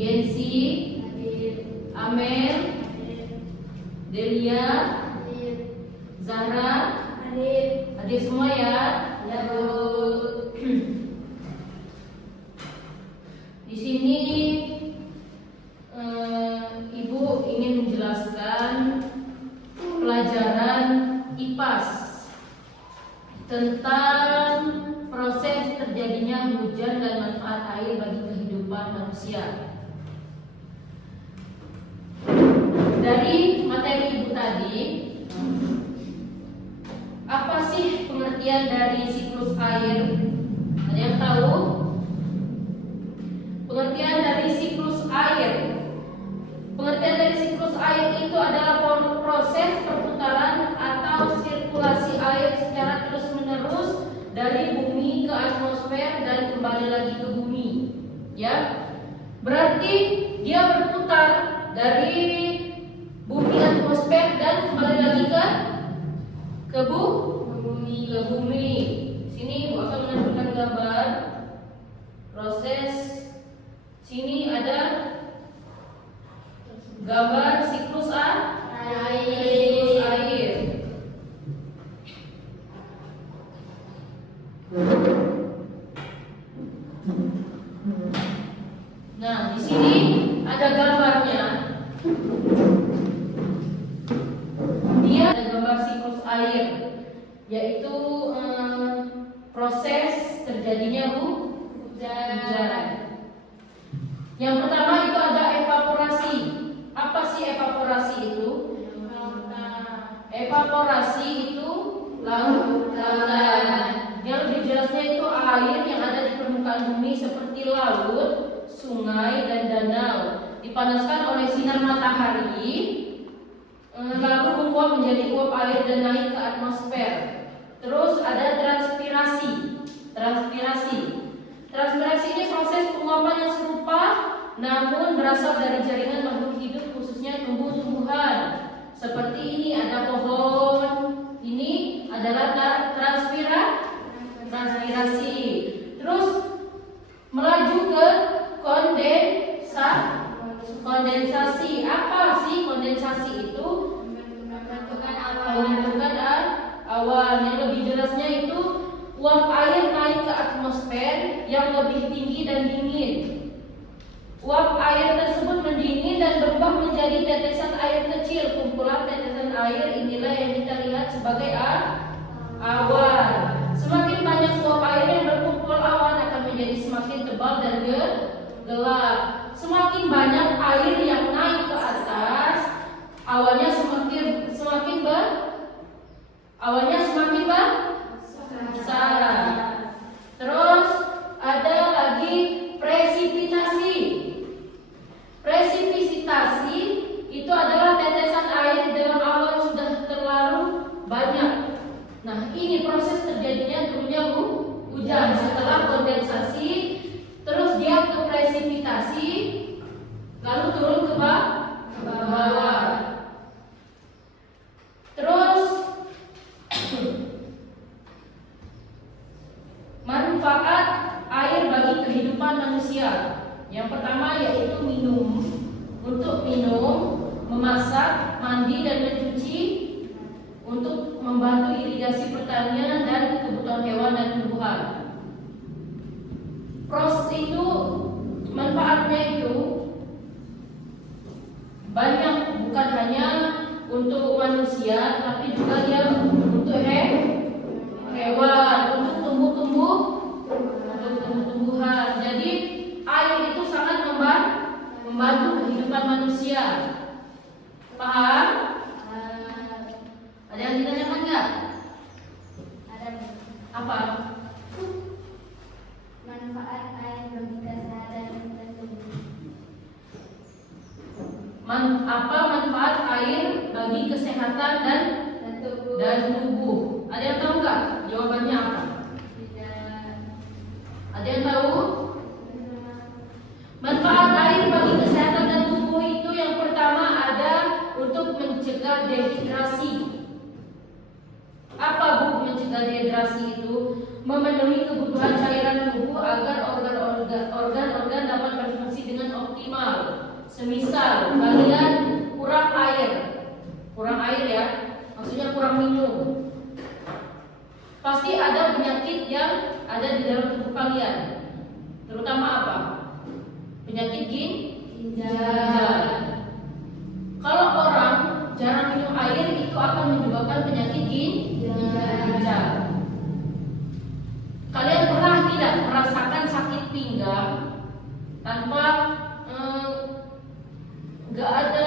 Yensi, Amel, Delia, Zahra, hadir semua ya. Di sini Ibu ingin menjelaskan pelajaran IPAS tentang proses terjadinya hujan dan manfaat air bagi kehidupan manusia. Dari materi Ibu tadi, apa sih pengertian dari siklus air? Ada yang tahu? Pengertian dari siklus air. Pengertian dari siklus air itu adalah proses perputaran atau sirkulasi air secara terus-menerus dari bumi ke atmosfer dan kembali lagi ke bumi. Ya. Berarti dia berputar dari bumi, atmosfer, dan kembali lagi ke bumi. Sini Ibu akan menampilkan gambar proses. Sini ada gambar siklus air. Nah, di sini ada gambarnya. Dia ada gambar siklus air, yaitu proses terjadinya hujan. Yang pertama itu ada evaporasi. Apa sih evaporasi itu? Evaporasi itu lautan. Yang lebih jelasnya itu air yang ada di permukaan bumi seperti laut, sungai, dan danau dipanaskan oleh sinar matahari, lalu menguap menjadi uap air dan naik ke atmosfer. Terus ada transpirasi. Transpirasi ini proses penguapan yang serupa namun berasal dari jaringan makhluk hidup, khususnya tumbuh-tumbuhan. Seperti ini ada pohon. Ini adalah transpirasi. Terus melaju ke kondensasi. Apa sih kondensasi itu? Pembentukan awan. Yang lebih jelasnya itu uap air naik ke atmosfer yang lebih tinggi dan dingin. Uap air tersebut mendingin dan berubah menjadi tetesan air kecil. Kumpulan tetesan air inilah yang kita lihat sebagai awan. Semakin banyak uap air yang berkumpul, awan akan menjadi semakin tebal dan gelap. Semakin banyak air yang naik ke atas, awannya semakin besar. Terus ada lagi presipitasi. manusia. Yang pertama yaitu minum. Untuk minum, memasak, mandi dan mencuci, untuk membantu irigasi pertanian dan kebutuhan hewan dan tumbuhan. Proses itu manfaatnya itu banyak, bukan hanya untuk manusia, tapi juga dia untuk hewan, untuk tumbuh-tumbuhan. Jadi air itu sangat membantu kehidupan manusia. Paham? Ada yang ditanyakan nggak? Ada. Apa? Manfaat air bagi kesehatan dan tubuh. Apa manfaat air bagi kesehatan dan tubuh? Ada yang tahu nggak? Jawabannya apa? Tidak. Ada yang tahu? Manfaat air bagi kesehatan dan tubuh itu yang pertama ada untuk mencegah dehidrasi. Apa Bu mencegah dehidrasi itu? Memenuhi kebutuhan cairan tubuh agar organ-organ dapat berfungsi dengan optimal. Semisal kalian kurang air ya, maksudnya kurang minum. Pasti ada penyakit yang ada di dalam tubuh kalian. Terutama apa? Penyakit ginjal. Kalau orang jarang minum air itu akan menyebabkan penyakit ginjal. Kalian pernah tidak merasakan sakit pinggang tanpa nggak ada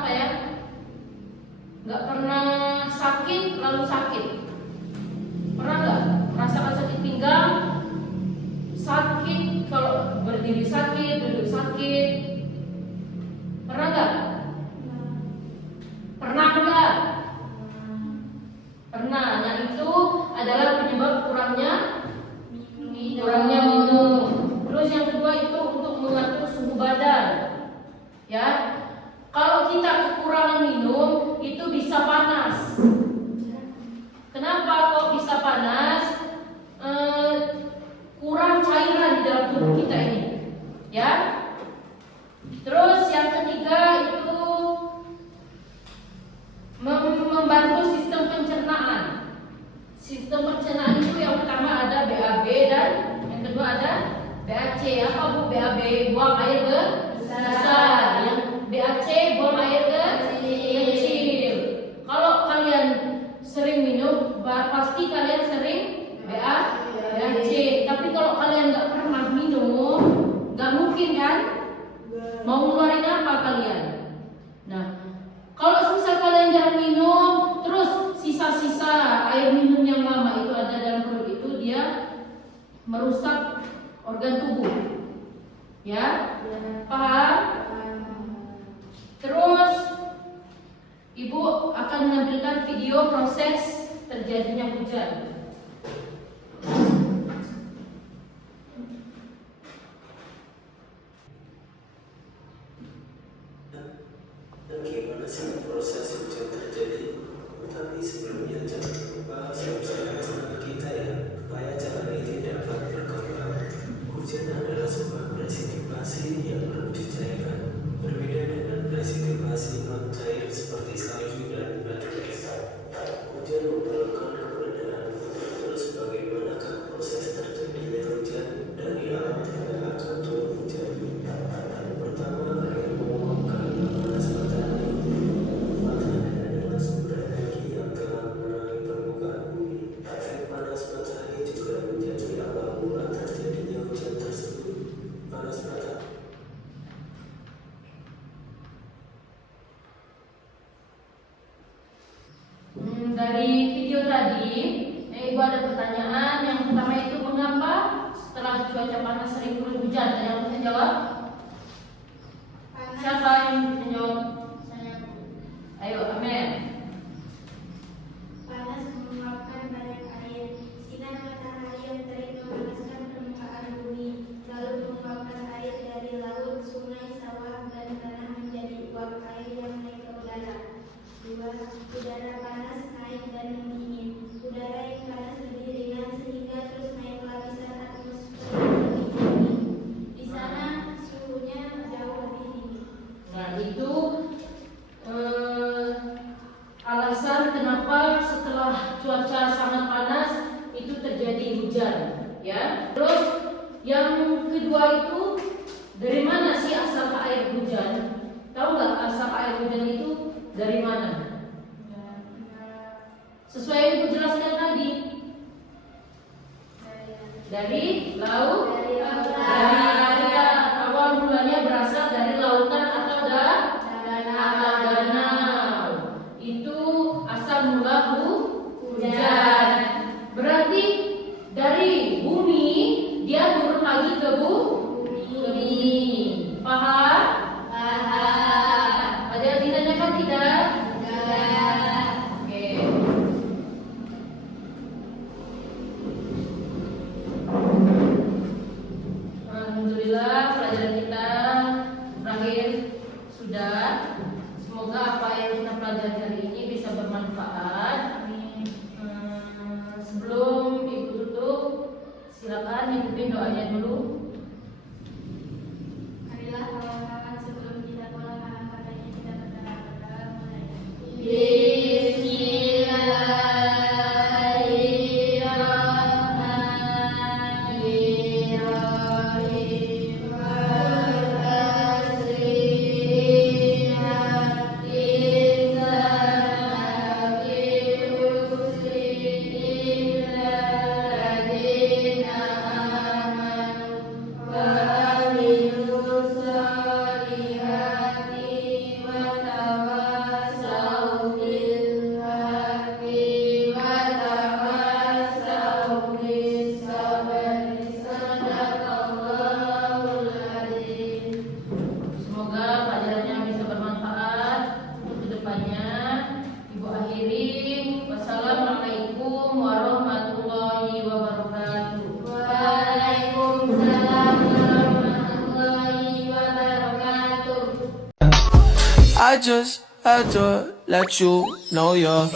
apa ya? Nggak pernah sakit lalu sakit. Pernah nggak merasakan sakit pinggang? Sakit kalau berdiri sakit, duduk sakit. Pernah nggak? Pernah nggak? Pernah. Nah itu adalah penyebab kurangnya minum. Terus yang kedua itu untuk mengatur suhu badan. Ya, kalau kita kekurangan minum itu bisa panas. Kenapa kok bisa panas? Kurang cairan di dalam tubuh kita ini. Ya. Terus yang ketiga itu membantu sistem pencernaan. Sistem pencernaan itu yang pertama ada BAB dan yang kedua ada BAC. Apa Bu BAB? Buang air ke besar. Yang BAC buang air ke kecil. Kalau kalian sering minum, pasti kalian sering BAC. Tapi kalau kalian nggak pernah minum, nggak mungkin kan? Mau ngeluarin apa kalian? Nah, kalau misal kalian jarang minum, terus sisa-sisa air minum yang lama itu ada dalam perut itu, dia merusak organ tubuh. Ya? Paham? Terus Ibu akan menampilkan video proses terjadinya hujan. Bagaimana sih proses hujan terjadi? Tapi sebelumnya jangan lupa siap-siap tenaga kita ya, supaya jalan ini dapat berkembang. Hujan adalah sebuah presipitasi yang berwujud cairan, berbeda dengan presipitasi non cair seperti salju dan batu es. Hujan memerlukan keberadaan. Terus bagaimanakah proses terjadinya hujan? Dari alam tidak akan turun hujan. Pertama, air menguapkan panas matahari. Matahari adalah sumber energi yang telah menerangi permukaan bumi. Efek panas matahari juga menjadi awal mula terjadinya hujan tersebut. Panas matahari. Dari video tadi, Ibu ada pertanyaan. Yang pertama itu mengapa setelah cuaca panas sering turun hujan? Ada yang bisa jawab? Siapa yang bisa jawab? Saya. Ayo, Amin. Panas menguapkan banyak air. Sinar matahari yang terik memanaskan permukaan bumi, lalu menguapkan air dari laut, sungai, sawah, dan tanah menjadi uap air yang naik ke udara. 2. Udara panas naik dan mendingin. Udara yang panas lebih ringan sehingga terus naik lapisan atmosfer yang lebih tinggi. Di sana hujan itu dari mana? Sesuai yang Ibu jelaskan tadi. Dari laut. Dari lautan. Awal mulanya berasal dari lautan atau danau. Itu asal mula hujan. Berarti dari bumi dia turun lagi ke bumi. Paham? Ada yang ditanyakan tidak? Oke. Alhamdulillah pelajaran kita berakhir sudah. Semoga apa yang kita pelajari hari ini bisa bermanfaat. Sebelum Ibu tutup, silakan ikutin doanya dulu. Marilah kawan-kawan sebelum kita pulang malam padanya kita berdoa mulai. Semoga pelajarannya bisa bermanfaat untuk kedepannya. Ibu akhiri. Wassalamualaikum warahmatullahi wabarakatuh. Waalaikumsalam warahmatullahi wabarakatuh. I just had to let you know you're